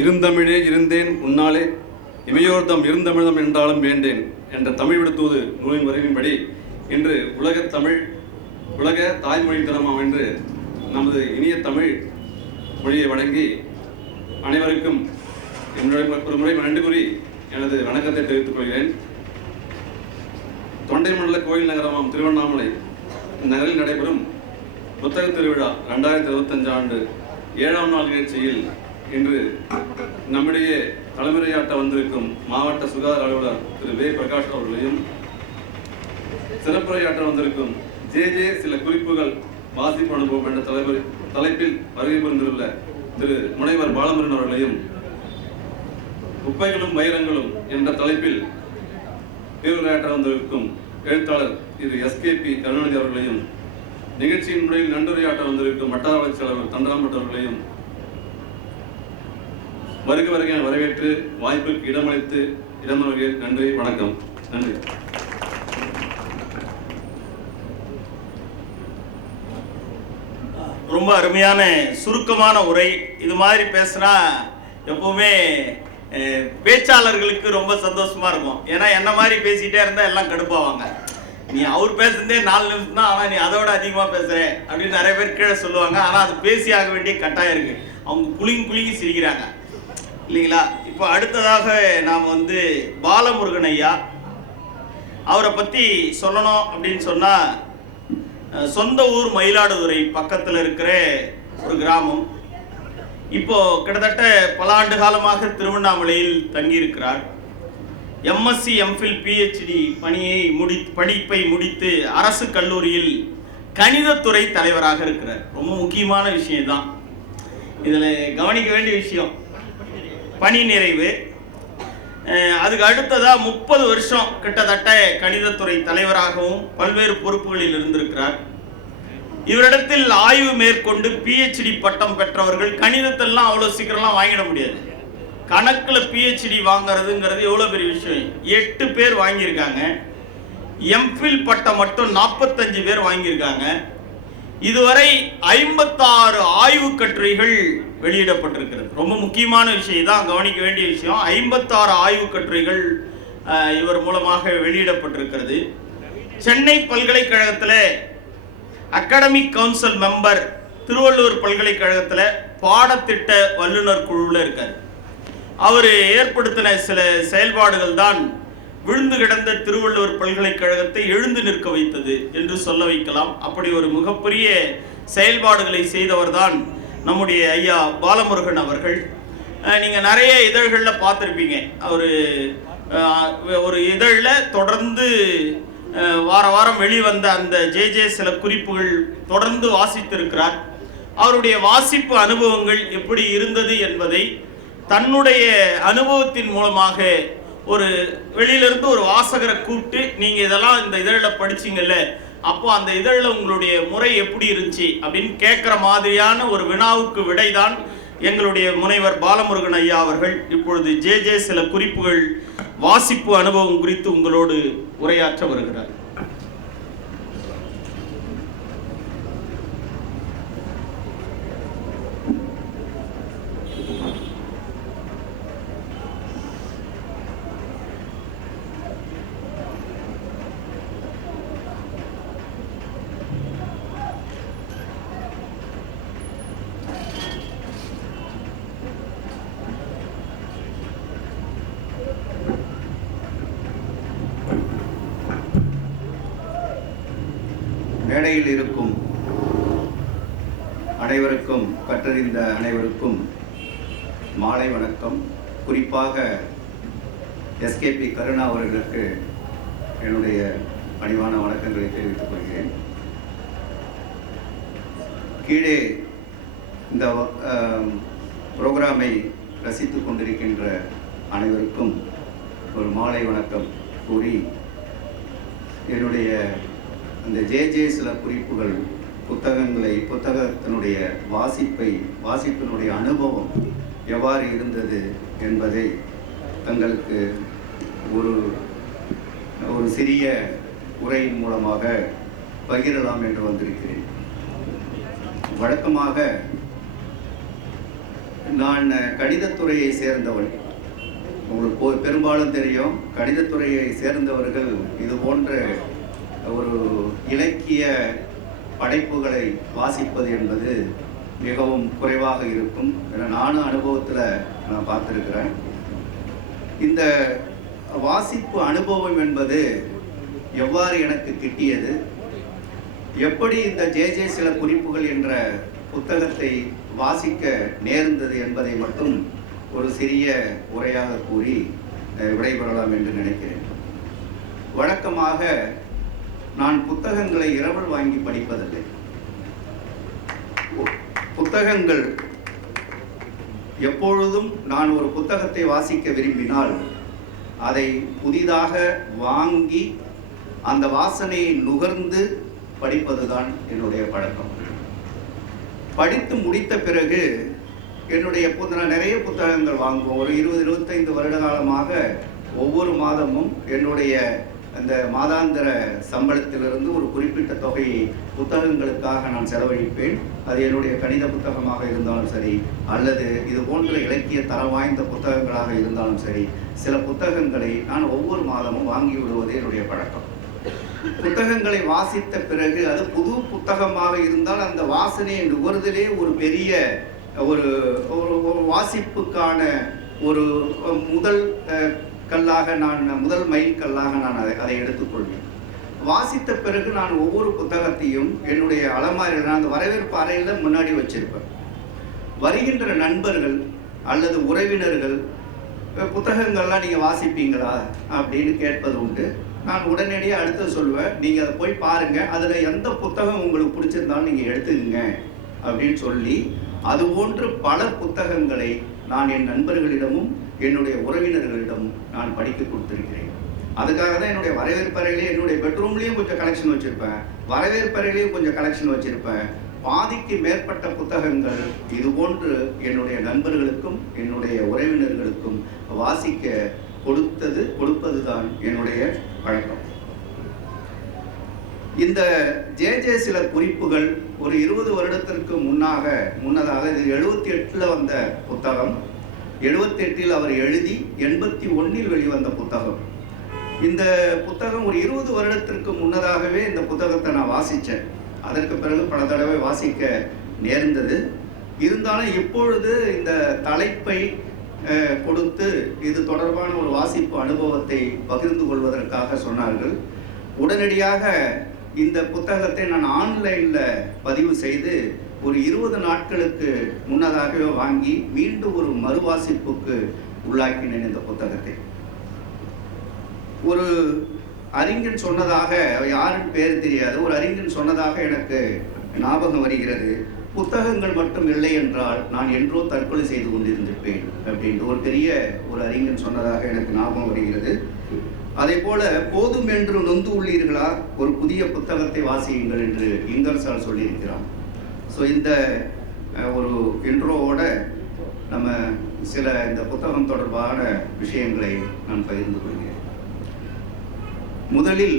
இருந்தமிழே இருந்தேன் உன்னாலே இமையோர்தம் இருந்தமிழ்தம் என்றாலும் வேண்டேன் என்ற தமிழ் விடுத்தூது நூலின் வரைவின்படி இன்று உலக தாய்மொழி தினமாம் என்று நமது இனிய தமிழ் மொழியை வழங்கி அனைவருக்கும் ஒரு முறை நன்றி கூறி எனது வணக்கத்தை தெரிவித்துக் கொள்கிறேன். தொண்டை மண்டல கோயில் நகரமாம் திருவண்ணாமலை நகரில் நடைபெறும் புத்தக திருவிழா 2025 ஆண்டு 7ஆம் நாள் நிகழ்ச்சியில் இன்று நம்மிடையே தலைமுறையாட்ட வந்திருக்கும் மாவட்ட சுகாதார அலுவலர் திரு வே பிரகாஷ் அவர்களையும், சிறப்புரையாற்ற வந்திருக்கும் ஜே சில குறிப்புகள் வாசிப்பு அனுபவம் என்ற தலைப்பில் வருகை புரிந்துள்ள திரு முனைவர் பாலமுருகன் அவர்களையும், குப்பைகளும் வைரங்களும் என்ற தலைப்பில் பேருரையாற்ற வந்திருக்கும் எழுத்தாளர் திரு எஸ்கேபி கருணாநிதி அவர்களையும், நிகழ்ச்சியின் முறையில் நன்றுரையாற்ற வந்திருக்கும் வட்டார வளர்ச்சி அலுவலர் தண்டராம்பட் அவர்களையும் வருக வரவேற்று வாய்ப்புக்கு இடமளித்து இடமளிக்க நன்றி. வணக்கம். நன்றி. ரொம்ப அருமையான சுருக்கமான உரை. இது மாதிரி பேசுனா எப்பவுமே பேச்சாளர்களுக்கு ரொம்ப சந்தோஷமா இருக்கும். ஏன்னா என்ன மாதிரி பேசிட்டே இருந்தா எல்லாம் கடுப்பாவாங்க. நீ அவர் பேசுறதே 4 நிமிஷம் தான், ஆனால் நீ அதோட அதிகமாக பேசுற அப்படின்னு நிறைய பேர் கீழே சொல்லுவாங்க. ஆனால் அது பேசி ஆக வேண்டிய கட்டாயம் இருக்கு. அவங்க குலுங்கி சிரிக்கிறாங்க இல்லைங்களா? இப்போ அடுத்ததாக நாம் பாலமுருகன் ஐயா அவரை பற்றி சொல்லணும் அப்படின்னு சொன்னால், சொந்த ஊர் மயிலாடுதுறை பக்கத்தில் இருக்கிற ஒரு கிராமம். இப்போ கிட்டத்தட்ட பல ஆண்டு காலமாக திருவண்ணாமலையில் தங்கியிருக்கிறார். எம்எஸ்சி எம்ஃபில் பிஹெச்டி படிப்பை முடித்து அரசு கல்லூரியில் கணிதத்துறை தலைவராக இருக்கிறார். ரொம்ப முக்கியமான விஷயம் தான் இதில் கவனிக்க வேண்டிய விஷயம், பணி நிறைவு. அதுக்கு அடுத்ததாக 30 வருஷம் கிட்டத்தட்ட கணிதத்துறை தலைவராகவும் பல்வேறு பொறுப்புகளில் இருந்திருக்கிறார். இவரிடத்தில் ஆய்வு மேற்கொண்டு பிஹெச்டி பட்டம் பெற்றவர்கள் கணிதத்தெல்லாம் அவ்வளோ சீக்கிரம்லாம் வாங்கிட முடியாது. கணக்கில் பிஹெச்டி வாங்கிறதுங்கிறது எவ்வளோ பெரிய விஷயம். 8 பேர் வாங்கியிருக்காங்க. எம்ஃபில் பட்டம் மட்டும் 45 பேர் வாங்கியிருக்காங்க. இதுவரை 56 ஆய்வு கட்டுரைகள் வெளியிடப்பட்டிருக்கிறது. ரொம்ப முக்கியமான விஷயம் தான், கவனிக்க வேண்டிய விஷயம். 56 ஆய்வு கட்டுரைகள் இவர் மூலமாக வெளியிடப்பட்டிருக்கிறது. சென்னை பல்கலைக்கழகத்தில் அகாடமிக் கவுன்சில் மெம்பர், திருவள்ளூர் பல்கலைக்கழகத்தில் பாடத்திட்ட வல்லுநர் குழுவில் இருக்கார். அவர் ஏற்படுத்தின சில செயல்பாடுகள் தான் விழுந்து கிடந்த திருவள்ளுவர் பல்கலைக்கழகத்தை எழுந்து நிற்க வைத்தது என்று சொல்ல வைக்கலாம். அப்படி ஒரு மிகப்பெரிய செயல்பாடுகளை செய்தவர் தான் நம்முடைய ஐயா பாலமுருகன் அவர்கள். நீங்கள் நிறைய இதழ்களில் பார்த்துருப்பீங்க. அவர் ஒரு இதழில் தொடர்ந்து வாரம் வெளிவந்த அந்த ஜே சில குறிப்புகள் தொடர்ந்து வாசித்திருக்கிறார். அவருடைய வாசிப்பு அனுபவங்கள் எப்படி இருந்தது என்பதை தன்னுடைய அனுபவத்தின் மூலமாக ஒரு வெளியிலிருந்து ஒரு வாசகரை கூப்பிட்டு, நீங்கள் இதெல்லாம் இந்த இதழில் படிச்சிங்கல்ல, அப்போ அந்த இதழில் உங்களுடைய முறை எப்படி இருந்துச்சு அப்படின்னு கேட்குற மாதிரியான ஒரு வினாவுக்கு விடைதான் எங்களுடைய முனைவர் பாலமுருகன் ஐயா அவர்கள் இப்பொழுது ஜே சில குறிப்புகள் வாசிப்பு அனுபவம் குறித்து உங்களோடு உரையாற்ற வருகிறார். மேடையில் இருக்கும் அனைவருக்கும், கற்றறிந்த அனைவருக்கும் மாலை வணக்கம். குறிப்பாக எஸ்கேபி கருணா அவர்களுக்கு என்னுடைய பணிவான வணக்கங்களை தெரிவித்துக் கொள்கிறேன். கீழே இந்த புரோகிராமை ரசித்து கொண்டிருக்கின்ற அனைவருக்கும் ஒரு மாலை வணக்கம் கூறி, என்னுடைய அந்த ஜே சில குறிப்புகள் புத்தகத்தினுடைய வாசிப்பினுடைய அனுபவம் எவ்வாறு இருந்தது என்பதை தங்களுக்கு ஒரு சிறிய உரையின் மூலமாக பகிரலாம் என்று வந்திருக்கிறேன். வழக்கமாக நான் கணிதத்துறையை சேர்ந்தவன். உங்களுக்கு பெரும்பாலும் தெரியும், கணிதத்துறையை சேர்ந்தவர்கள் இது போன்ற ஒரு இலக்கிய படைப்புகளை வாசிப்பது என்பது மிகவும் குறைவாக இருக்கும். ஏன்னா நானும் அனுபவத்தில் நான் பார்த்துருக்கிறேன். இந்த வாசிப்பு அனுபவம் என்பது எவ்வாறு எனக்கு கிட்டியது, எப்படி இந்த ஜே சில குறிப்புகள் என்ற புத்தகத்தை வாசிக்க நேர்ந்தது என்பதை மட்டும் ஒரு சிறிய உரையாக கூறி விடைபெறலாம் என்று நினைக்கிறேன். வழக்கமாக நான் புத்தகங்களை இரவல் வாங்கி படிப்பதில்லை. புத்தகங்கள் எப்பொழுதும் நான் ஒரு புத்தகத்தை வாசிக்க விரும்பினால் அதை புதிதாக வாங்கி அந்த வாசனையை நுகர்ந்து படிப்பதுதான் என்னுடைய பழக்கம். படித்து முடித்த பிறகு என்னுடைய நான் நிறைய புத்தகங்கள் வாங்குவோம். ஒரு 20-25 வருட காலமாக ஒவ்வொரு மாதமும் என்னுடைய அந்த மாதாந்திர சம்பளத்திலிருந்து ஒரு குறிப்பிட்ட தொகையை புத்தகங்களுக்காக நான் செலவழிப்பேன். அது என்னுடைய கணித புத்தகமாக இருந்தாலும் சரி, அல்லது இது போன்ற இலக்கிய தரம் வாய்ந்த புத்தகங்களாக இருந்தாலும் சரி, சில புத்தகங்களை நான் ஒவ்வொரு மாதமும் வாங்கி விடுவது என்னுடைய பழக்கம். புத்தகங்களை வாசித்த பிறகு அது புது புத்தகமாக இருந்தால் அந்த வாசனையை நுகர்தலே ஒரு பெரிய ஒரு வாசிப்புக்கான ஒரு முதல் கல்லாக முதல் மைல் கல்லாக நான் அதை எடுத்துக்கொள்வேன். வாசித்த பிறகு நான் ஒவ்வொரு புத்தகத்தையும் என்னுடைய அலமாரியில், நான் அந்த வரவேற்பு அறையில் முன்னாடி வச்சிருப்பேன். வருகின்ற நண்பர்கள் அல்லது உறவினர்கள் புத்தகங்கள்லாம் நீங்கள் வாசிப்பீங்களா அப்படின்னு கேட்பது உண்டு. நான் உடனடியாக அடுத்து சொல்லுவேன், நீங்கள் அதை போய் பாருங்கள், அதில் எந்த புத்தகம் உங்களுக்கு பிடிச்சிருந்தாலும் நீங்கள் எடுத்துக்கங்க அப்படின்னு சொல்லி அதுபோன்று பல புத்தகங்களை நான் என் நண்பர்களிடமும் என்னுடைய உறவினர்களிடம் நான் படிக்க கொடுத்துருக்கிறேன். அதுக்காக தான் என்னுடைய வரவேற்பறையிலே, என்னுடைய பெட்ரூம்லேயும் கொஞ்சம் கலெக்ஷன் வச்சுருப்பேன், வரவேற்பறையிலையும் கொஞ்சம் கலெக்ஷன் வச்சுருப்பேன். பாதிக்கு மேற்பட்ட புத்தகங்கள் இதுபோன்று என்னுடைய நண்பர்களுக்கும் என்னுடைய உறவினர்களுக்கும் வாசிக்க கொடுப்பது தான் என்னுடைய பழக்கம். இந்த ஜே சில குறிப்புகள் ஒரு 20 வருடத்திற்கு முன்னதாக இது 78 வந்த புத்தகம். 78 அவர் எழுதி 81 வெளிவந்த புத்தகம். இந்த புத்தகம் ஒரு 20 வருடத்திற்கு முன்னதாகவே இந்த புத்தகத்தை நான் வாசித்தேன். அதற்கு பிறகு பல தடவை வாசிக்க நேர்ந்தது. இருந்தாலும் இப்பொழுது இந்த தலைப்பை கொடுத்து இது தொடர்பான ஒரு வாசிப்பு அனுபவத்தை பகிர்ந்து கொள்வதற்காக சொன்னார்கள். உடனடியாக இந்த புத்தகத்தை நான் ஆன்லைனில் பதிவு செய்து ஒரு 20 நாட்களுக்கு முன்னதாகவே வாங்கி மீண்டும் ஒரு மறுவாசிப்புக்கு உள்ளாக்கினேன் இந்த புத்தகத்தை. ஒரு அறிஞன் சொன்னதாக, யாருன்னு பேர் தெரியாது, ஒரு அறிஞன் சொன்னதாக எனக்கு ஞாபகம் வருகிறது. புத்தகங்கள் மட்டும் இல்லை என்றால் நான் என்றோ தற்கொலை செய்து கொண்டிருந்திருப்பேன் அப்படின்ட்டு ஒரு பெரிய ஒரு அறிஞன் சொன்னதாக எனக்கு ஞாபகம் வருகிறது. அதே போல போதும் என்று நொந்து உள்ளீர்களா, ஒரு புதிய புத்தகத்தை வாசியுங்கள் என்று இங்கர்சால் சொல்லியிருக்கிறான். ஸோ இந்த ஒரு இன்ட்ரோவோட நம்ம சில இந்த புத்தகம் தொடர்பான விஷயங்களை நான் பகிர்ந்து கொள்கிறேன். முதலில்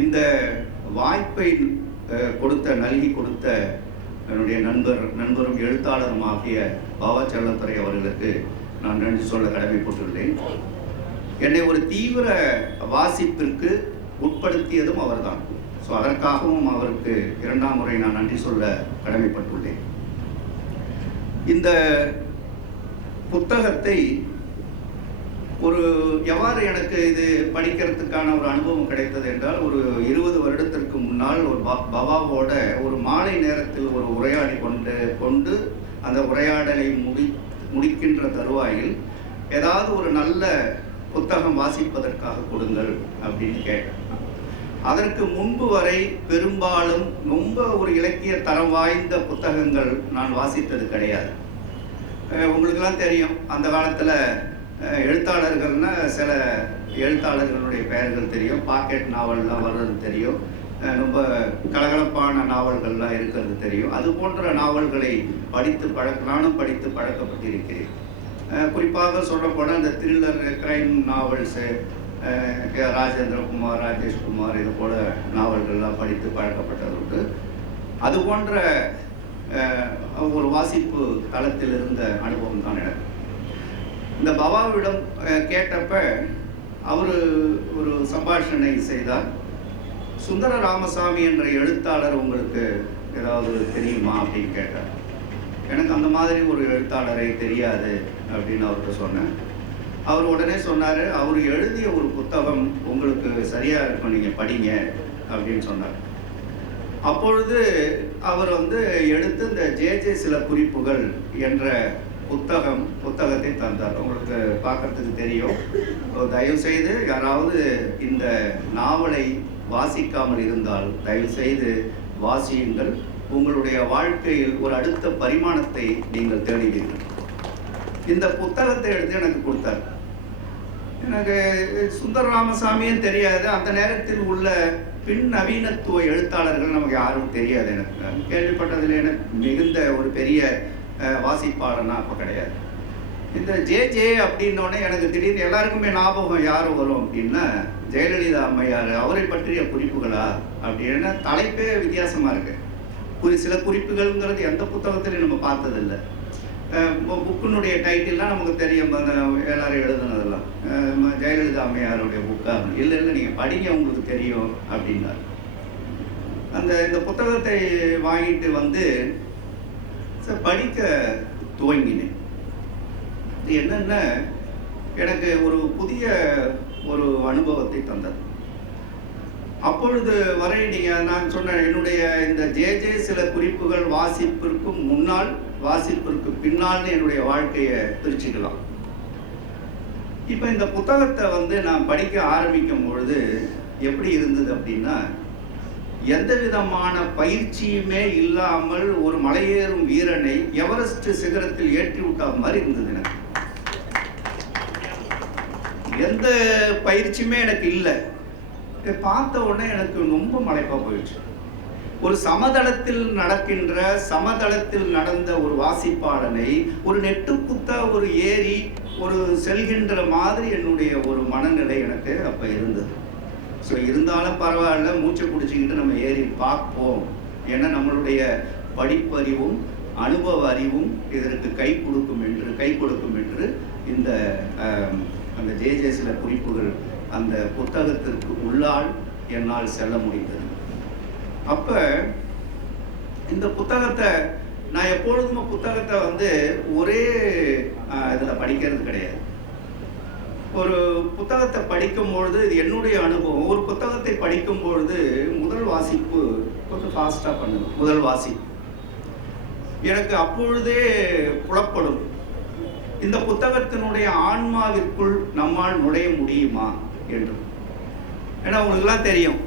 இந்த வாய்ப்பை நல்கி கொடுத்த என்னுடைய நண்பரும் எழுத்தாளரும் ஆகிய பாவா செல்லத்துறை அவர்களுக்கு நான் நன்றி சொல்ல கடமைப்பட்டுள்ளேன். என்னை ஒரு தீவிர வாசிப்பிற்கு உட்படுத்தியதும் அவர்தான். ஸோ அதற்காகவும் அவருக்கு 2ஆம் முறை நான் நன்றி சொல்ல கடமைப்பட்டுள்ளேன். இந்த புத்தகத்தை எவ்வாறு எனக்கு இது படிக்கிறதுக்கான ஒரு அனுபவம் கிடைத்தது என்றால், ஒரு 20 வருடத்திற்கு முன்னால் ஒரு பாபாவோட ஒரு மாலை நேரத்தில் ஒரு உரையாடி கொண்டு அந்த உரையாடலை முடிக்கின்ற தருவாயில் ஏதாவது ஒரு நல்ல புத்தகம் வாசிப்பதற்காக கொடுங்கள் அப்படின்னு கேட்டேன். அதற்கு முன்பு வரை பெரும்பாலும் ரொம்ப ஒரு இலக்கிய தரம் வாய்ந்த புத்தகங்கள் நான் வாசித்தது கிடையாது. உங்களுக்கெல்லாம் தெரியும், அந்த காலத்தில் எழுத்தாளர்கள்னா சில எழுத்தாளர்களுடைய பெயர்கள் தெரியும், பாக்கெட் நாவல்லாம் வர்றது தெரியும், ரொம்ப கலகலப்பான நாவல்கள்லாம் இருக்கிறது தெரியும். அது போன்ற நாவல்களை நானும் படித்து பழக்கப்பட்டிருக்கிறேன். குறிப்பாக சொல்லப்போனால் இந்த thriller crime novels, Rajendra Kumar, Rajeshkumar இது போல நாவல்கள்லாம் படித்து பழக்கப்பட்டது உண்டு. அது போன்ற ஒரு வாசிப்பு தளத்தில் இருந்த அனுபவம் தான் எனக்கு. இந்த பவாவிடம் கேட்டப்ப அவர் ஒரு சம்பாஷணை செய்தார். சுந்தர ராமசாமி என்ற எழுத்தாளர் உங்களுக்கு ஏதாவது தெரியுமா அப்படின்னு கேட்டார். எனக்கு அந்த மாதிரி ஒரு எழுத்தாளரை தெரியாது அப்படின்னு அவர்கிட்ட சொன்னேன். அவர் உடனே சொன்னார், அவர் எழுதிய ஒரு புத்தகம் உங்களுக்கு சரியாக இருக்கும், நீங்கள் படிங்க அப்படின்னு சொன்னார். அப்பொழுது அவர் எடுத்து இந்த ஜே சில குறிப்புகள் என்ற புத்தகத்தை தந்தார். உங்களுக்கு பார்க்கறதுக்கு தெரியும். தயவுசெய்து யாராவது இந்த நாவலை வாசிக்காமல் இருந்தால் தயவுசெய்து வாசியுங்கள். உங்களுடைய வாழ்க்கையில் ஒரு அடுத்த பரிமாணத்தை நீங்கள் தேடுவீர்கள். இந்த புத்தகத்தை எடுத்து எனக்கு கொடுத்தார். எனக்கு சுந்தர ராமசாமியும் தெரியாது. அந்த நேரத்தில் உள்ள பின் நவீனத்துவ எழுத்தாளர்கள் நமக்கு யாரும் தெரியாது. எனக்கு கேள்விப்பட்டதில் எனக்கு மிகுந்த ஒரு பெரிய வாசிப்பாளனா அப்போ கிடையாது. இந்த ஜே அப்படின்னோடனே எனக்கு திடீர்னு எல்லாருக்குமே ஞாபகம் யார் வரும் அப்படின்னா ஜெயலலிதா அம்மையார், அவரை பற்றிய குறிப்புகளா அப்படின்னு. தலைப்பே வித்தியாசமாக இருக்கு. சில குறிப்புகள்ங்கிறது எந்த புத்தகத்திலையும் நம்ம பார்த்ததில்லை. புக்கினுடைய டைட்டில்லாம் நமக்கு தெரியும், அந்த எல்லாரும் எழுதுனதெல்லாம் ஜெயலலிதா அம்மையாருடைய புக்கா. இல்லை நீங்கள் படிங்க, உங்களுக்கு தெரியும் அப்படின்னாரு. இந்த புத்தகத்தை வாங்கிட்டு படிக்க துவங்கினேன். என்னென்ன எனக்கு ஒரு புதிய ஒரு அனுபவத்தை தந்தது. அப்பொழுது வரை நான் சொன்ன என்னுடைய இந்த ஜே சில குறிப்புகள் வாசிப்பிற்கு முன்னால் வாசிப்பிற்கு பின்னால்னு என்னுடைய வாழ்க்கையை பிரிச்சுக்கலாம். இப்போ இந்த புத்தகத்தை நான் படிக்க ஆரம்பிக்கும் பொழுது எப்படி இருந்தது அப்படின்னா, எந்த விதமான பயிற்சியுமே இல்லாமல் ஒரு மலையேறும் வீரனை எவரெஸ்ட் சிகரத்தில் ஏற்றி விட்ட மாதிரி இருந்தது. எனக்கு எந்த பயிற்சியுமே எனக்கு இல்லை. பார்த்த உடனே எனக்கு ரொம்ப மலைப்பா போயிடுச்சு. ஒரு சமதளத்தில் நடந்த ஒரு வாசிப்பாளனை ஒரு நெட்டுக்குத்த ஒரு ஏறி ஒரு செல்கின்ற மாதிரி என்னுடைய ஒரு மனநிலை எனக்கு அப்போ இருந்தது. ஸோ இருந்தாலும் பரவாயில்ல, மூச்சை பிடிச்சிக்கிட்டு நம்ம ஏறி பார்ப்போம். ஏன்னா நம்மளுடைய படிப்பறிவும் அனுபவ அறிவும் இதற்கு கை கொடுக்கும் என்று இந்த அந்த ஜே சில குறிப்புகள் அந்த புத்தகத்திற்கு உள்ளால் என்னால் செல்ல முடிந்தது. அப்போ இந்த புத்தகத்தை நான் எப்பொழுதும் புத்தகத்தை ஒரே இதில் படிக்கிறது கிடையாது. ஒரு புத்தகத்தை படிக்கும்பொழுது இது என்னுடைய அனுபவம். ஒரு புத்தகத்தை படிக்கும்பொழுது முதல் வாசிப்பு கொஞ்சம் ஃபாஸ்ட்டாக பண்ணுவேன். முதல் வாசிப்பு எனக்கு அப்பொழுதே புலப்படும், இந்த புத்தகத்தினுடைய ஆன்மாவிற்குள் நம்மால் நுழைய முடியுமா என்று. ஏன்னா உங்களுக்குலாம் தெரியும்,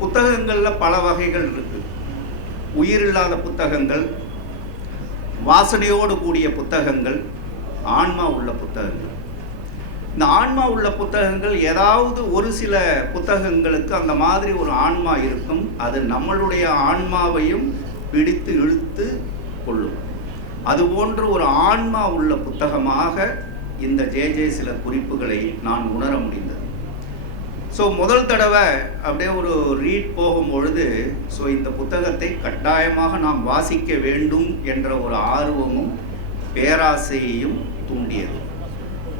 புத்தகங்களில் பல வகைகள் இருக்கு. உயிரில்லாத புத்தகங்கள், வாசனையோடு கூடிய புத்தகங்கள், ஆன்மா உள்ள புத்தகங்கள். இந்த ஆன்மா உள்ள புத்தகங்கள் ஏதாவது ஒரு சில புத்தகங்களுக்கு அந்த மாதிரி ஒரு ஆன்மா இருக்கும். அது நம்மளுடைய ஆன்மாவையும் பிடித்து இழுத்து கொள்ளும். அதுபோன்று ஒரு ஆன்மா உள்ள புத்தகமாக இந்த ஜே சில குறிப்புகளை நான் உணர முடிந்தது. ஸோ முதல் தடவை அப்படியே ஒரு ரீட் போகும்பொழுது இந்த புத்தகத்தை கட்டாயமாக நாம் வாசிக்க வேண்டும் என்ற ஒரு ஆர்வமும் பேராசையையும் தூண்டியது.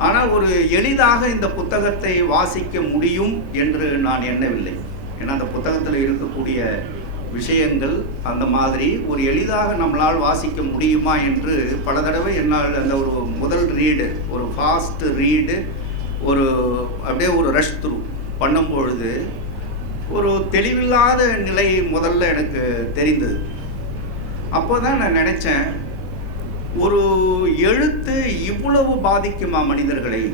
ஆனால் ஒரு எளிதாக இந்த புத்தகத்தை வாசிக்க முடியும் என்று நான் எண்ணவில்லை. ஏன்னா அந்த புத்தகத்தில் இருக்கக்கூடிய விஷயங்கள் அந்த மாதிரி ஒரு எளிதாக நம்மளால் வாசிக்க முடியுமா என்று பல தடவை என்னால் அந்த ஒரு முதல் ரீடு, ஒரு ஃபாஸ்ட் ரீடு, அப்படியே ஒரு ரஷ் த்ரூ பண்ணும்பொழுது ஒரு தெளிவில்லாத நிலை முதல்ல எனக்கு தெரிந்தது. அப்போ தான் நான் நினச்சேன், ஒரு எழுத்து இவ்வளவு பாதிக்குமா மனிதர்களை?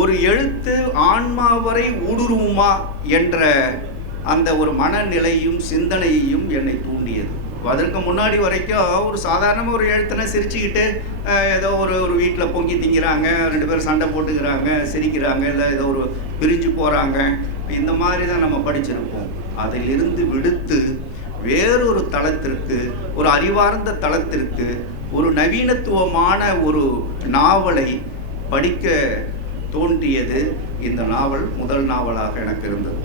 ஒரு எழுத்து ஆன்மா வரை ஊடுருவுமா என்ற அந்த ஒரு மனநிலையும் சிந்தனையையும் என்னை தூண்டியது. அதற்கு முன்னாடி வரைக்கும் ஒரு சாதாரணமாக ஒரு எழுத்துனா சிரிச்சுக்கிட்டு ஏதோ ஒரு வீட்டில் பொங்கி திங்கிறாங்க, 2 பேரும் சண்டை போட்டுக்கிறாங்க, சிரிக்கிறாங்க, இல்லை ஏதோ ஒரு பிரிஞ்சு போகிறாங்க, இந்த மாதிரி தான் நம்ம படிச்சிருப்போம். அதிலிருந்து விடுத்து வேறொரு தளத்திற்கு, ஒரு அறிவார்ந்த தளத்திற்கு, ஒரு நவீனத்துவமான ஒரு நாவலை படிக்க தோன்றியது இந்த நாவல் முதல் நாவலாக எனக்கு இருந்தது.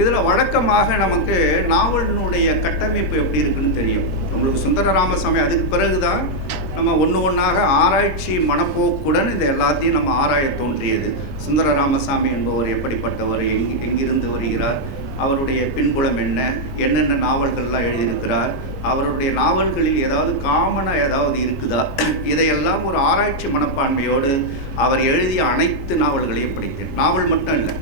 இதில் வழக்கமாக நமக்கு நாவலினுடைய கட்டமைப்பு எப்படி இருக்குன்னு தெரியும். நம்மளுக்கு சுந்தர ராமசாமி அதுக்கு பிறகுதான் நம்ம ஒன்று ஒன்றாக ஆராய்ச்சி மனப்போக்குடன் இது எல்லாத்தையும் நம்ம ஆராய தோன்றியது. சுந்தர ராமசாமி என்பவர் எப்படிப்பட்டவர், எங்கிருந்து வருகிறார், அவருடைய பின்புலம் என்ன, என்னென்ன நாவல்கள்லாம் எழுதியிருக்கிறார், அவருடைய நாவல்களில் ஏதாவது காமனாக ஏதாவது இருக்குதா, இதையெல்லாம் ஒரு ஆராய்ச்சி மனப்பான்மையோடு அவர் எழுதிய அனைத்து நாவல்களையும் படித்தேன். நாவல் மட்டும் இல்லை,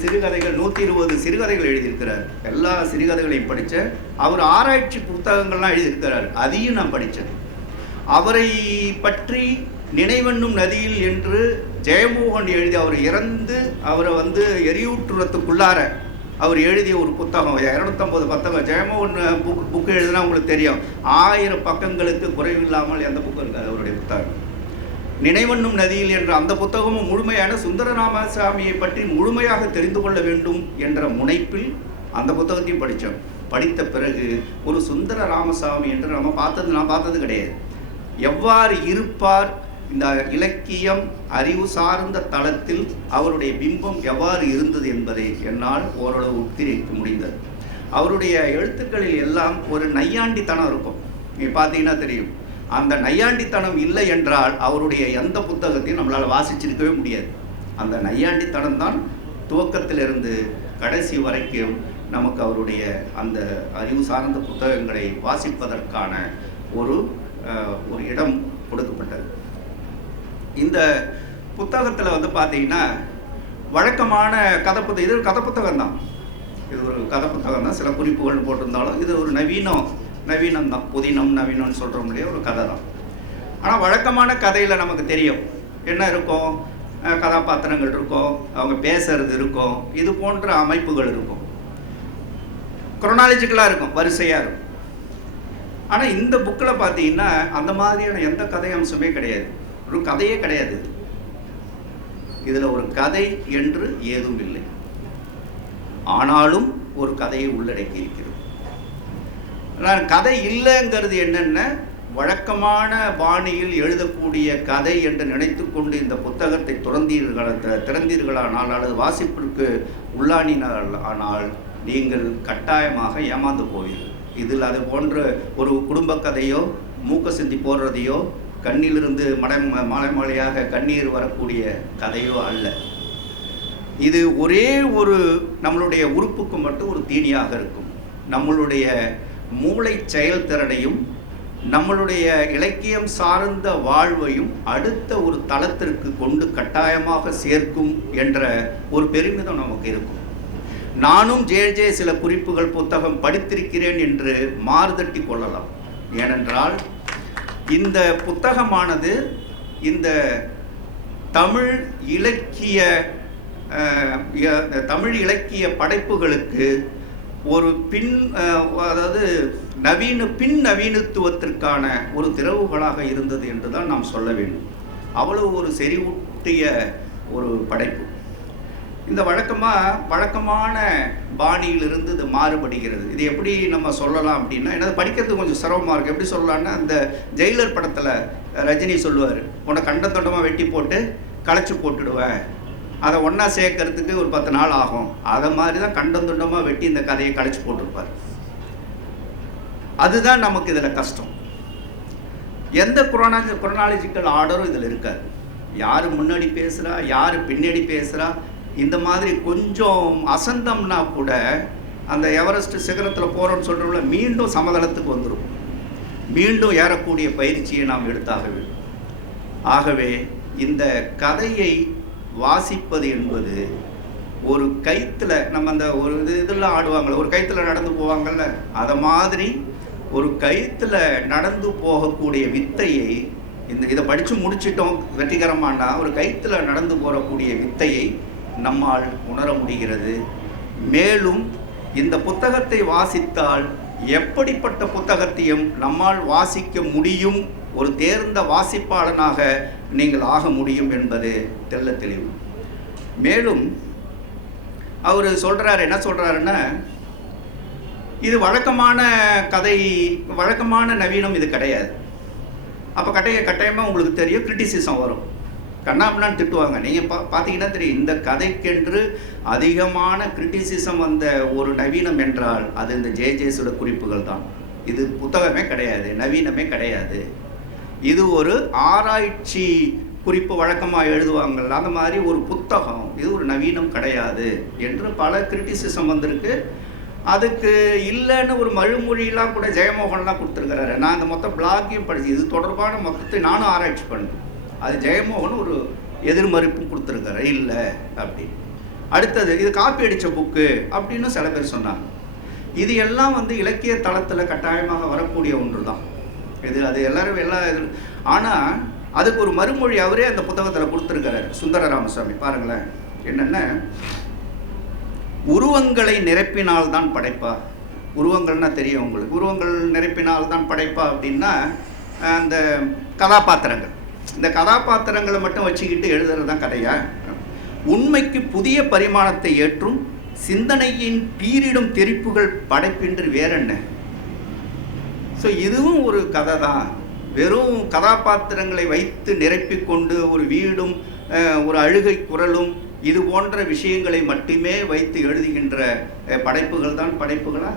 சிறுகதைகள் 120 சிறுகதைகள் எழுதியிருக்கிறார். எல்லா சிறுகதைகளையும் படித்தேன். அவர் ஆராய்ச்சி புத்தகங்கள்லாம் எழுதியிருக்கிறார், அதையும் நான் படித்தேன். அவரை பற்றி நினைவென்னும் நதியில் என்று ஜெயமோகன் எழுதி, அவர் இறந்து அவரை எரியூற்றுறதுக்குள்ளார அவர் எழுதிய ஒரு புத்தகம், 250 புத்தகம். ஜெயமோகன் புக்கு எழுதுனா உங்களுக்கு தெரியும், 1000 பக்கங்களுக்கு குறைவில்லாமல் எந்த புக்கம் இருக்காது அவருடைய புத்தகம். நினைவென்னும் நதியில் என்ற அந்த புத்தகமும் முழுமையான சுந்தர ராமசாமியை பற்றி முழுமையாக தெரிந்து கொள்ள வேண்டும் என்ற முனைப்பில் அந்த புத்தகத்தையும் படித்தோம். படித்த பிறகு ஒரு சுந்தர ராமசாமி என்று நான் பார்த்தது கிடையாது. எவ்வாறு இருப்பார், இந்த இலக்கியம் அறிவு சார்ந்த தளத்தில் அவருடைய பிம்பம் எவ்வாறு இருந்தது என்பதை என்னால் ஓரளவு உட்கிரிக்க முடிந்தது. அவருடைய எழுத்துக்களில் எல்லாம் ஒரு நையாண்டித்தனம் இருக்கும். நீங்கள் பார்த்தீங்கன்னா தெரியும். அந்த நையாண்டித்தனம் இல்லை என்றால் அவருடைய எந்த புத்தகத்தையும் நம்மளால் வாசிச்சிருக்கவே முடியாது. அந்த நையாண்டித்தனம் தான் துவக்கத்திலிருந்து கடைசி வரைக்கும் நமக்கு அவருடைய அந்த அறிவு சார்ந்த புத்தகங்களை வாசிப்பதற்கான ஒரு இடம் கொடுக்கப்பட்டது. இந்த புத்தகத்தில் பார்த்தீங்கன்னா வழக்கமான கதை புத்தகம், இது ஒரு கதை புத்தகம் தான். இது ஒரு கதை புத்தகம் தான். சில குறிப்புகள் போட்டிருந்தாலும் இது ஒரு நவீனம் தான். புதினம் நவீனம்னு சொல்கிற முடியாது, ஒரு கதை தான். ஆனால் வழக்கமான கதையில் நமக்கு தெரியும் என்ன இருக்கும், கதாபாத்திரங்கள் இருக்கும், அவங்க பேசுறது இருக்கும், இது போன்ற அமைப்புகள் இருக்கும், குரோனாலஜிக்கலாக இருக்கும், வரிசையாக இருக்கும். ஆனால் இந்த புக்கில் பார்த்தீங்கன்னா அந்த மாதிரியான எந்த கதை அம்சமே கிடையாது. ஒரு கதையே கிடையாது. இதில் ஒரு கதை என்று ஏதும் இல்லை. ஆனாலும் ஒரு கதையை உள்ளடக்கி இருக்கிறது. நான் கதை இல்லைங்கிறது என்னென்ன, வழக்கமான பாணியில் எழுதக்கூடிய கதை என்று நினைத்து கொண்டு இந்த புத்தகத்தை திறந்தீர்களானால் அல்லது வாசிப்பிற்கு உள்ளானினால் ஆனால் நீங்கள் கட்டாயமாக ஏமாந்து போவீர்கள். இதில் அது போன்ற ஒரு குடும்ப கதையோ மூக்க சிந்தி போடுறதையோ கண்ணிலிருந்து மலையாக கண்ணீர் வரக்கூடிய கதையோ அல்ல. இது ஒரே ஒரு நம்மளுடைய உறுப்புக்கு மட்டும் ஒரு தீனியாக இருக்கும். நம்மளுடைய மூளை செயல்திறனையும் நம்மளுடைய இலக்கியம் சார்ந்த வாழ்வையும் அடுத்த ஒரு தளத்திற்கு கொண்டு கட்டாயமாக சேர்க்கும் என்ற ஒரு பெருமிதம் நமக்கு இருக்கும். நானும் ஜே சில குறிப்புகள் புத்தகம் படித்திருக்கிறேன் என்று மாறுதட்டி கொள்ளலாம். ஏனென்றால் இந்த புத்தகமானது இந்த தமிழ் இலக்கிய படைப்புகளுக்கு ஒரு அதாவது பின் நவீனத்துவத்திற்கான ஒரு திறவுகளாக இருந்தது என்று தான் நாம் சொல்ல வேண்டும். அவ்வளவு ஒரு செறிவூட்டிய ஒரு படைப்பு. இந்த வழக்கமான பாணியிலிருந்து இது மாறுபடுகிறது. இது எப்படி நம்ம சொல்லலாம் அப்படின்னா, என்ன படிக்கிறது கொஞ்சம் சிரமமாக இருக்குது. எப்படி சொல்லலாம்னா, அந்த ஜெயிலர் படத்தில் ரஜினி சொல்லுவார், உன்னை கண்டத்தொண்டமாக வெட்டி போட்டு களைச்சி போட்டுடுவேன், அதை ஒன்றா சேர்க்கறதுக்கு ஒரு 10 நாள் ஆகும். அதை மாதிரி தான் கண்டந்துண்டமாக வெட்டி இந்த கதையை களைச்சி போட்டிருப்பார். அதுதான் நமக்கு இதில் கஷ்டம். எந்த குரோனாலஜிக்கல் ஆர்டரும் இதில் இருக்காது. யார் முன்னாடி பேசுகிறா, யார் பின்னாடி பேசுகிறா, இந்த மாதிரி கொஞ்சம் அசந்தம்னா கூட அந்த எவரெஸ்ட் சிகரத்தில் போகிறோன்னு சொல்கிறவங்கள மீண்டும் சமதளத்துக்கு வந்துடும். மீண்டும் ஏறக்கூடிய பயிற்சியை நாம் எடுத்தாக வேண்டும். ஆகவே இந்த கதையை வாசிப்பது என்பது ஒரு கைத்தில் நம்ம அந்த ஒரு இதெல்லாம் ஆடுவாங்கள்ல, ஒரு கைத்தில் நடந்து போவாங்கள்ல, அதை மாதிரி ஒரு கைத்தில் நடந்து போகக்கூடிய வித்தையை இதை படித்து முடிச்சிட்டோம் வெற்றிகரமானா ஒரு கைத்தில் நடந்து போகக்கூடிய வித்தையை நம்மால் உணர முடிகிறது. மேலும் இந்த புத்தகத்தை வாசித்தால் எப்படிப்பட்ட புத்தகத்தையும் நம்மால் வாசிக்க முடியும், ஒரு தேர்ந்த வாசிப்பாளனாக நீங்கள் ஆக முடியும் என்பது தெள்ள தெளிவு. மேலும் அவர் சொல்கிறார், என்ன சொல்கிறாருன்னா, இது வழக்கமான கதை, வழக்கமான நவீனம் இது கிடையாது. அப்போ கட்டாயமாக உங்களுக்கு தெரியும், கிரிட்டிசிசம் வரும், கண்ணாபின்னான்னு திட்டுவாங்க. நீங்கள் பார்த்தீங்கன்னா தெரியும், இந்த கதைக்கென்று அதிகமான கிரிட்டிசிசம் வந்த ஒரு நவீனம் என்றால் அது இந்த ஜேசோட குறிப்புகள் தான். இது புத்தகமே கிடையாது, நவீனமே கிடையாது, இது ஒரு ஆராய்ச்சி குறிப்பு வழக்கமாக எழுதுவாங்கள்ல அந்த மாதிரி ஒரு புத்தகம், இது ஒரு நவீனம் கிடையாது என்று பல கிரிட்டிசிசம் வந்திருக்கு. அதுக்கு இல்லைன்னு ஒரு மறுமொழியெல்லாம் கூட ஜெயமோகன்லாம் கொடுத்துருக்கிறாரு. நான் இந்த மொத்த பிளாக்கையும் படிச்சு இது தொடர்பான மொத்தத்தை நானும் ஆராய்ச்சி பண்ணேன். அது ஜெயமோகன் ஒரு எதிர்மறுப்பும் கொடுத்துருக்காரு, இல்லை அப்படி. அடுத்தது இது காப்பி அடித்த புக்கு அப்படின்னு சில பேர் சொன்னாங்க. இது எல்லாம் இலக்கிய தளத்தில் கட்டாயமாக வரக்கூடிய ஒன்று தான் இது. அது எல்லாரும் இது. ஆனால் அதுக்கு ஒரு மறுமொழி அவரே அந்த புத்தகத்தில் கொடுத்துருக்கிறார் சுந்தர ராமசாமி. பாருங்களேன், என்னென்ன உருவங்களை நிரப்பினால்தான் படைப்பா. உருவங்கள்னா தெரியும் உங்களுக்கு, உருவங்கள் நிரப்பினால்தான் படைப்பா அப்படின்னா அந்த கதாபாத்திரங்கள், இந்த கதாபாத்திரங்களை மட்டும் வச்சுக்கிட்டு எழுதுறது தான் கதையா? உண்மைக்கு புதிய பரிமாணத்தை ஏற்றும் சிந்தனையின் பீரிடும் தெரிப்புகள் படைப்பின்றி வேறென்ன? ஸோ இதுவும் ஒரு கதை தான். வெறும் கதாபாத்திரங்களை வைத்து நிரப்பிக்கொண்டு ஒரு வீடும் ஒரு அழுகை குரலும் இது போன்ற விஷயங்களை மட்டுமே வைத்து எழுதுகின்ற படைப்புகள் தான் படைப்புகளா?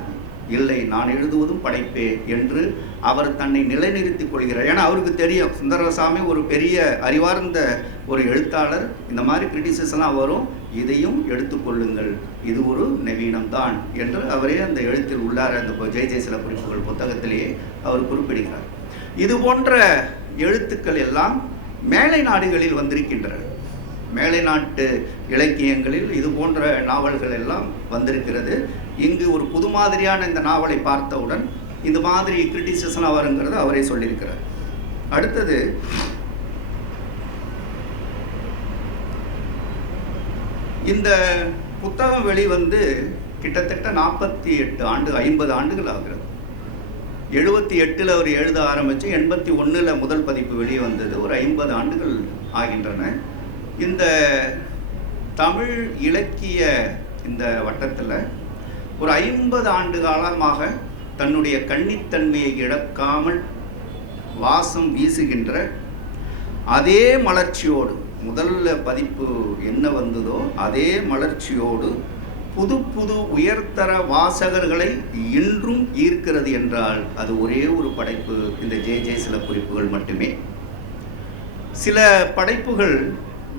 இல்லை, நான் எழுதுவதும் படைப்பே என்று அவர் தன்னை நிலைநிறுத்திக் கொள்கிறார். ஏன்னா அவருக்கு தெரியும் சுந்தரசாமி ஒரு பெரிய அறிவார்ந்த ஒரு எழுத்தாளர், இந்த மாதிரி கிரிட்டிசிசம்லாம் வரும், இதையும் எடுத்துக்கொள்ளுங்கள், இது ஒரு நவீனம்தான் என்று அவரே அந்த எழுத்தில் உள்ளார். அந்த ஜெய சில குறிப்புகள் புத்தகத்திலேயே அவர் குறிப்பிடுகிறார். இது போன்ற எழுத்துக்கள் எல்லாம் மேலை நாடுகளில் வந்திருக்கின்றன. மேலை நாட்டு இலக்கியங்களில் இது போன்ற நாவல்கள் எல்லாம் வந்திருக்கிறது. இங்கு ஒரு புது மாதிரியான இந்த நாவலை பார்த்தவுடன் இந்த மாதிரி கிரிட்டிசிசம் வருங்கிறது அவரே சொல்லியிருக்கிறார். அடுத்தது இந்த புத்தகம் வெளிவந்து கிட்டத்தட்ட 48 ஆண்டு 50 ஆண்டுகள் ஆகிறது. 78 அவர் எழுத ஆரம்பித்து 81 முதல் பதிப்பு வெளியே வந்தது. ஒரு 50 ஆண்டுகள் ஆகின்றன. இந்த தமிழ் இலக்கிய இந்த வட்டத்தில் ஒரு 50 ஆண்டு காலமாக தன்னுடைய கன்னித்தன்மையை இழக்காமல் வாசம் வீசுகின்ற அதே மலர்ச்சியோடு, முதல்ல பதிப்பு என்ன வந்ததோ அதே மலர்ச்சியோடு புது புது உயர்தர வாசகர்களை இன்றும் ஈர்க்கிறது என்றால் அது ஒரே ஒரு படைப்பு, இந்த ஜே சில குறிப்புகள் மட்டுமே. சில படைப்புகள்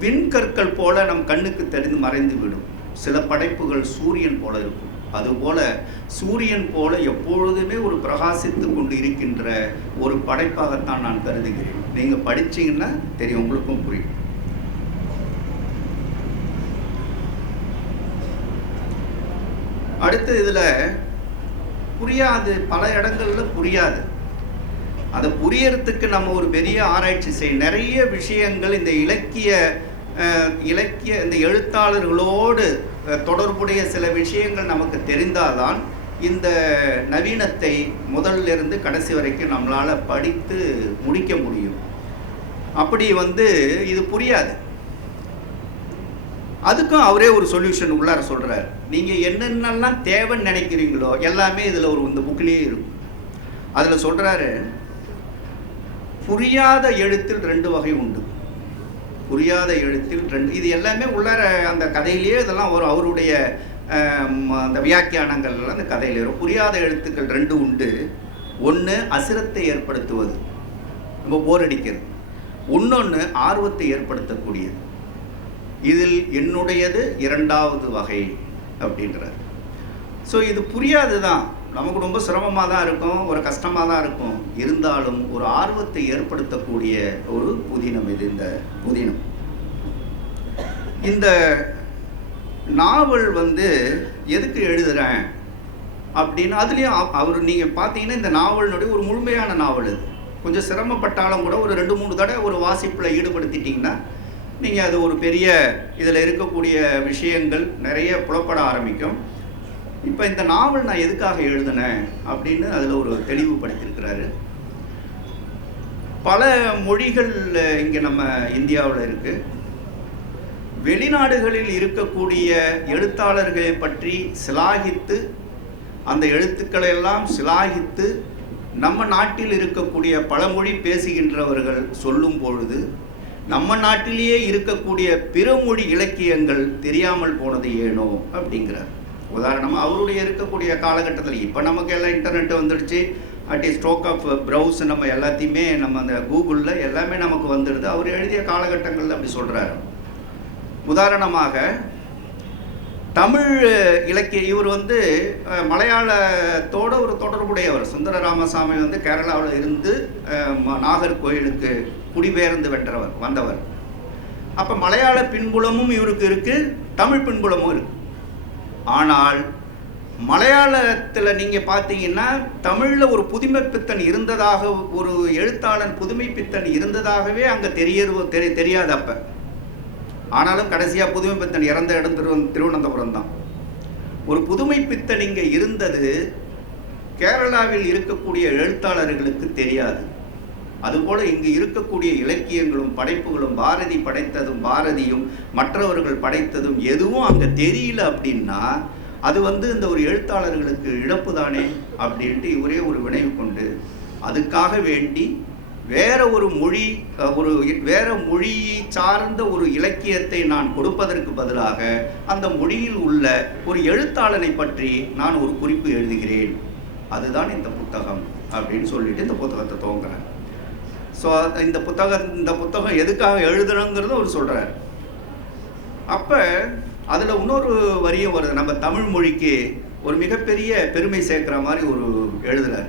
விண்கற்கள் போல நம் கண்ணுக்கு தெரிந்து மறைந்து விடும். சில படைப்புகள் சூரியன் போல இருக்கும். அதுபோல சூரியன் போல எப்பொழுதுமே ஒரு பிரகாசித்து கொண்டு இருக்கின்ற ஒரு படைப்பாகத்தான் நான் கருதுகிறேன். நீங்க படிச்சீங்கன்னா தெரியும், உங்களுக்கும் புரியும். அடுத்து இதுல புரியாது, பல இடங்கள்ல புரியாது. அதை புரியறதுக்கு நம்ம ஒரு பெரிய ஆராய்ச்சி செய்ய, நிறைய விஷயங்கள் இந்த இலக்கிய இந்த எழுத்தாளர்களோடு தொடர்புடைய சில விஷயங்கள் நமக்கு தெரிந்தால்தான் இந்த நவீனத்தை முதல்லிருந்து கடைசி வரைக்கும் நம்மளால் படித்து முடிக்க முடியும். அப்படி இது புரியாது. அதுக்கும் அவரே ஒரு சொல்யூஷன் உள்ளார சொல்கிறார். நீங்கள் என்னென்னலாம் தேவைன்னு நினைக்கிறீங்களோ எல்லாமே இதில் இந்த புக்கிலேயே இருக்கும். அதில் சொல்கிறாரு, புரியாத எழுத்தில் 2 வகை உண்டு. புரியாத எழுத்தில் 2, இது எல்லாமே உள்ளார அந்த கதையிலேயே இதெல்லாம் வரும். அவருடைய அந்த வியாக்கியானங்கள்லாம் அந்த கதையிலே வரும். புரியாத எழுத்துக்கள் 2 உண்டு. ஒன்று அசிரத்தை ஏற்படுத்துவது, ரொம்ப போர் அடிக்கிறது. இன்னொன்று ஆர்வத்தை ஏற்படுத்தக்கூடியது. இதில் என்னுடையது 2வது வகை அப்படின்றார். ஸோ இது புரியாது தான், நமக்கு ரொம்ப சிரமமாக தான் இருக்கும், ஒரு கஷ்டமாக தான் இருக்கும். இருந்தாலும் ஒரு ஆர்வத்தை ஏற்படுத்தக்கூடிய ஒரு புதினம் இது. இந்த புதினம், இந்த நாவல் எதுக்கு எழுதுகிறேன் அப்படின்னு அதுலேயும் அவர் நீங்கள் பார்த்தீங்கன்னா இந்த நாவலினுடைய ஒரு முழுமையான நாவல். இது கொஞ்சம் சிரமப்பட்டாலும் கூட ஒரு 2-3 தடவை ஒரு வாசிப்பில் ஈடுபடுத்திட்டிங்கன்னா நீங்கள் அது ஒரு பெரிய இதில் இருக்கக்கூடிய விஷயங்கள் நிறைய புலப்பட ஆரம்பிக்கும். இப்போ இந்த நாவல் நான் எதுக்காக எழுதினேன் அப்படின்னு அதில் ஒரு தெளிவுபடுத்தியிருக்கிறாரு. பல மொழிகள் இங்கே நம்ம இந்தியாவில் இருக்குது. வெளிநாடுகளில் இருக்கக்கூடிய எழுத்தாளர்களை பற்றி சிலாகித்து, அந்த எழுத்துக்களை எல்லாம் சிலாகித்து நம்ம நாட்டில் இருக்கக்கூடிய பழமொழி பேசுகின்றவர்கள் சொல்லும் பொழுது நம்ம நாட்டிலேயே இருக்கக்கூடிய பிற மொழி இலக்கியங்கள் தெரியாமல் போனது ஏனோ அப்படிங்கிறார். உதாரணமாக அவருடைய இருக்கக்கூடிய காலகட்டத்தில், இப்போ நமக்கு எல்லாம் இன்டர்நெட் வந்துடுச்சு, அட் ஸ்ட்ரோக் ஆஃப் ப்ரௌஸ் நம்ம எல்லாத்தையுமே நம்ம அந்த கூகுளில் எல்லாமே நமக்கு வந்துடுது. அவர் எழுதிய காலகட்டங்களில் அப்படி சொல்கிறாரு. உதாரணமாக தமிழ் இலக்கிய இவர் வந்து மலையாளத்தோட ஒரு தொடர்புடையவர். சுந்தர ராமசாமி வந்து கேரளாவில் இருந்து நாகர்கோயிலுக்கு குடிபெயர்ந்து வந்தவர். அப்போ மலையாள பின்புலமும் இவருக்கு இருக்குது, தமிழ் பின்புலமும் இருக்குது. ஆனால் மலையாளத்தில் நீங்கள் பார்த்தீங்கன்னா தமிழில் ஒரு புதுமைப்பித்தன் இருந்ததாக, ஒரு எழுத்தாளன் புதுமைப்பித்தன் இருந்ததாகவே அங்கே தெரியாது அப்போ. ஆனாலும் கடைசியாக புதுமைப்பித்தன் இறந்த இடம் திருவனந்தபுரம் தான். ஒரு புதுமைப்பித்தன் இங்கே இருந்தது கேரளாவில் இருக்கக்கூடிய எழுத்தாளர்களுக்கு தெரியாது. அதுபோல் இங்கு இருக்கக்கூடிய இலக்கியங்களும் படைப்புகளும் பாரதி படைத்ததும் பாரதியும் மற்றவர்கள் படைத்ததும் எதுவும் அங்கே தெரியல அப்படின்னா அது வந்து இந்த ஒரு எழுத்தாளர்களுக்கு இழப்பு தானே அப்படின்ட்டு இவரே ஒரு வினைவு கொண்டு அதுக்காக வேண்டி வேற ஒரு மொழி சார்ந்த ஒரு இலக்கியத்தை நான் கொடுப்பதற்கு பதிலாக அந்த மொழியில் உள்ள ஒரு எழுத்தாளனை பற்றி நான் ஒரு குறிப்பு எழுதுகிறேன், அதுதான் இந்த புத்தகம் அப்படின்னு சொல்லிட்டு இந்த புத்தகத்தை துவங்குறேன். ஸோ இந்த புத்தகம் எதுக்காக எழுதுறோங்கிறத அவர் சொல்கிறார். அப்போ அதில் இன்னொரு வரியும் வருது. நம்ம தமிழ் மொழிக்கு ஒரு மிகப்பெரிய பெருமை சேர்க்குற மாதிரி ஒரு எழுதுறார்.